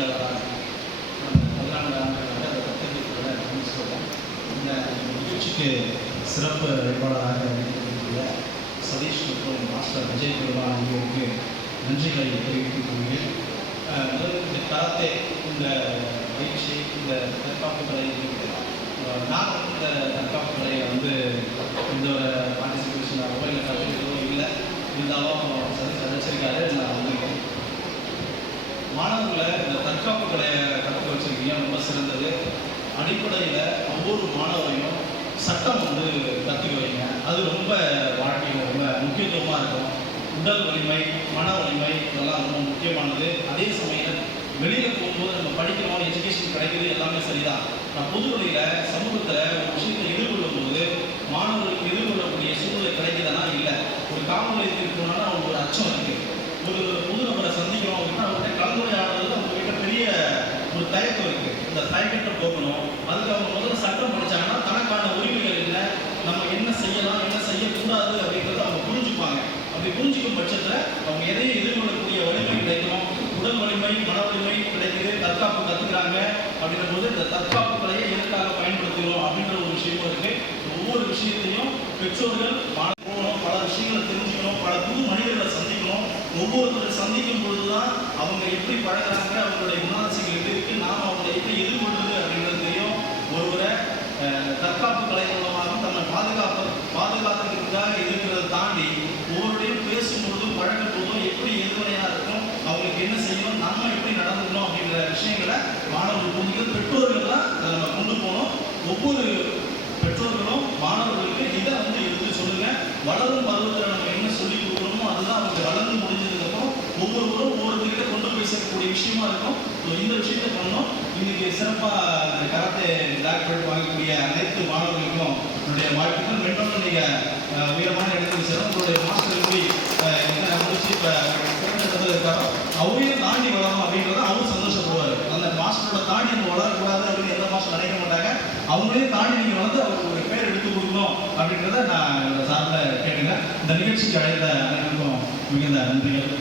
பயிற்சியாளராக பதினான்கு ஆண்டுகளாக அந்த கத்தரிக்கோட சொல்கிறேன் இந்த நிகழ்ச்சிக்கு சிறப்பு வேட்பாளராக இருக்கக்கூடிய சதீஷ் மற்றும் மாஸ்டர் விஜய் குருவா ஆகியோருக்கு நன்றிகளை தெரிவித்துக் கொள்கிறேன். அஹ் இந்த கராத்தே இந்த பயிற்சி இந்த தற்காப்பு கலை நான் இந்த தற்காப்பு கலையை வந்து எந்த ஒரு பார்ட்டிசிபேஷனாகவோ இல்லை கற்றுக்கிறதோ இல்லை இருந்தாலும் சதீஷ் அழைச்சிருக்காரு நான் வந்திருக்கேன் மாணவர்களை இந்த தற்காப்பு கலையை கற்றுக்க வச்சிருக்கீங்க. ரொம்ப சிறந்தது. அடிப்படையில் ஒவ்வொரு மாணவரையும் சட்டம் வந்து கற்றுக்க வைங்க. அது ரொம்ப வாழ்க்கையில் ரொம்ப முக்கியத்துவமாக இருக்கும். உடல் வலிமை மன வலிமை இதெல்லாம் ரொம்ப முக்கியமானது. அதே சமயம் வெளியில் போகும்போது நம்ம படிக்கிறோம் எஜுகேஷன் கிடைக்கிறது எல்லாமே சரிதான். நான் பொதுவெளியில் சமூகத்தில் சமூக விஷயத்தை எதிர்கொள்ளும் போது மாணவர்களுக்கு எதிர்கொள்ளக்கூடிய சூழ்நிலை கிடைக்குதுன்னா இல்லை ஒரு காவல் நிலையத்துக்கு போனாலும் அவங்களுக்கு ஒரு அச்சம் இருக்குது ஒரு புது நபரை சந்திக்கிறோம் அப்படின்னா அவங்ககிட்ட கலந்துரையாடுறது அவங்க கிட்ட பெரிய ஒரு தயக்கம் இருக்கு இந்த தயக்கத்தை போக்கணும் அதுக்கு அவங்க முதல்ல சட்டம் படிச்சாங்கன்னா தனக்கான உரிமைகள் என்ன நம்ம என்ன செய்யலாம் என்ன கூடாது அப்படின்றத அவங்க புரிஞ்சுப்பாங்க. அப்படி புரிஞ்சுக்கும் பட்சத்தில் அவங்க எதையும் எதிர்கொள்ளக்கூடிய வலிமை கிடைக்கும் உடல் வலிமை மன வலிமை கிடைக்குது தற்காப்பு கற்றுக்கிறாங்க அப்படின்ற போது இந்த தற்காப்பு கலையை எதற்காக பயன்படுத்துகிறோம் அப்படின்ற ஒரு விஷயமும் இருக்கு. ஒவ்வொரு விஷயத்தையும் பெற்றோர்கள் மாணவ- போகணும் பல விஷயங்களை தெரிஞ்சுக்கணும் பல புது மனிதர்களை சந்திக்கணும். ஒவ்வொருத்தரை சந்திக்கும் பொழுதுதான் அவங்க எப்படி பழகிறாங்க அவங்களுடைய குணாதிசைகள் எப்படி இருக்கு நாம் அவங்களை எப்படி எதிர்கொள்ள அப்படின்றது தெரியும் ஒருவரை அஹ், தற்காப்பு கலை மூலமாக தன்னை பாதுகாப்பு பாதுகாத்துக்கிறதுக்காக இருக்கிறத தாண்டி ஒவ்வொருடையும் பேசும்பொழுதும் பழகும் போதும் எப்படி எதிர்மறையாக இருக்கும் அவங்களுக்கு என்ன செய்யணும் நம்ம எப்படி நடந்துக்கணும் அப்படின்ற விஷயங்களை மாணவர்கள் புரிஞ்சுக்கிறது பெற்றோர்கள் தான் அதை நம்ம கொண்டு போகணும் ஒவ்வொரு பெற்றோர்களும் மாணவர்களுக்கு இதை வந்து எடுத்து சொல்லுங்க. வளரும் பருவத்தில் நம்ம என்ன சொல்லி கொடுக்குறோமோ அதுதான் அவங்க வளர்ந்து முடிஞ்சதுக்கப்புறம் ஒவ்வொருவரும் ஒவ்வொருத்தருக்கிட்ட கொண்டு போய் சேர்க்கக்கூடிய விஷயமா இருக்கும். ஸோ இந்த விஷயத்தை பண்ணோம். இன்னைக்கு சிறப்பாக இந்த கராத்தே டாக்டரேட் வாங்கக்கூடிய அனைத்து மாணவர்களுக்கும் என்னுடைய வாழ்த்துக்கள். மென்மேலும் நீங்கள் உயரமான இடத்துக்கு செல்லும். உங்களுடைய மாஸ்டர் போய் என்ன முடிச்சு இப்போ இருக்காரோ அவரையும் தாண்டி வளரணும் அப்படின்றத அவரும் சந்தோஷப்படுவார் அந்த மாஸ்டரோட தாண்டி நம்ம வளரக்கூடாது அப்படின்னு எந்த மாஸ்டர் நினைக்க மாட்டாங்க அவங்களையும் தாண்டி நீங்கள் வந்து அவருக்கு ஒரு பேர் எடுத்து கொடுக்கணும் அப்படின்றத நான் சார்பில் கேட்டுங்க இந்த நிகழ்ச்சிக்கு அழைத்த அனைவருக்கும் மிகுந்த நன்றிகள்.